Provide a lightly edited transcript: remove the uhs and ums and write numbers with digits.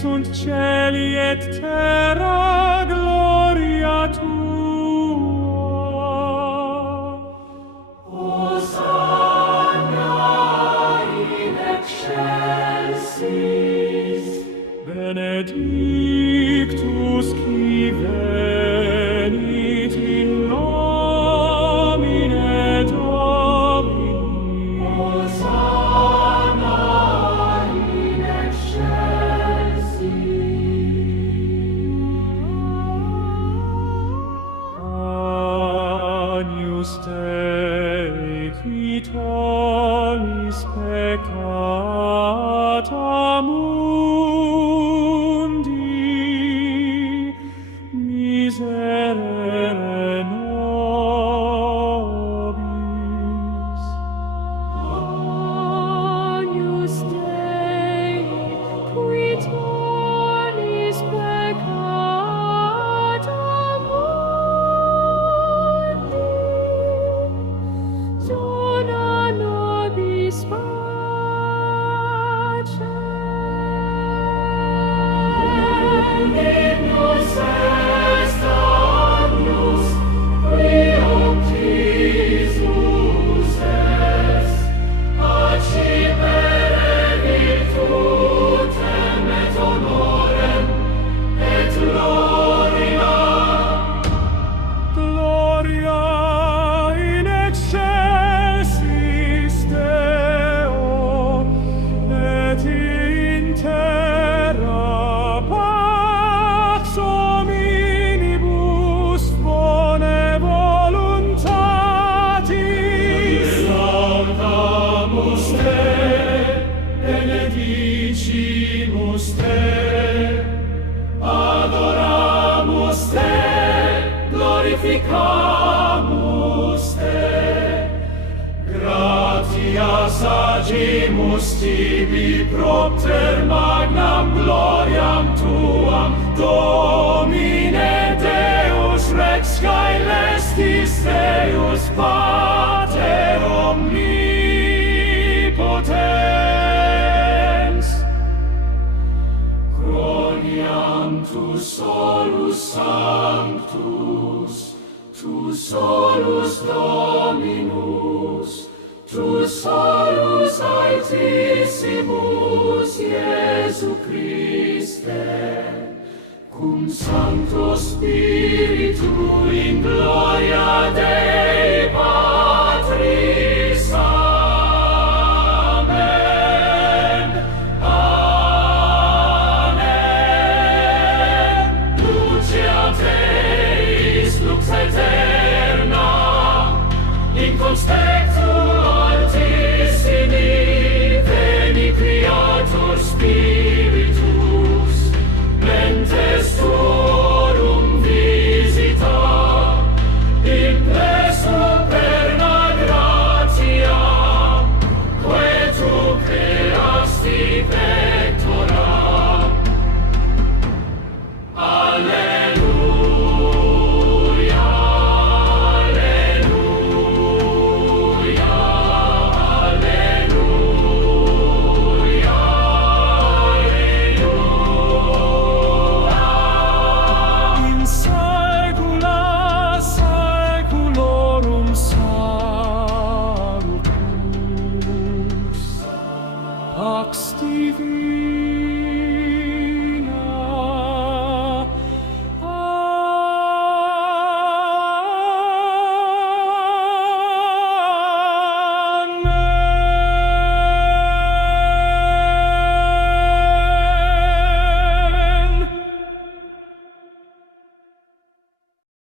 sunt celi et terra gloria tua. Hosanna in excelsis. Benedictus qui venit in nomine Domini. Hosanna in excelsis. Agnus Dei qui tollis peccata mundi, miserere nobis. Agnus Dei, qui tollis peccata mundi, dona nobis pacem. Dominus est agnus, qui optisus est, acipere virtutem et honorem et gloria. Gloria in excelsis Deo, et in terra pax hominibus bone voluntatis. Laudamus te, benedicimus te, adoramus te, glorificamus te. Gratias agimus tibi propter magnam gloriam tuam, Domine Deus Rex caelestis Deus Pater omnipotens. Croniam tu solus sanctus, tu solus Dominus, tu solus Altissimus Iesu Christe, cum Sancto Spiritu in gloria Dei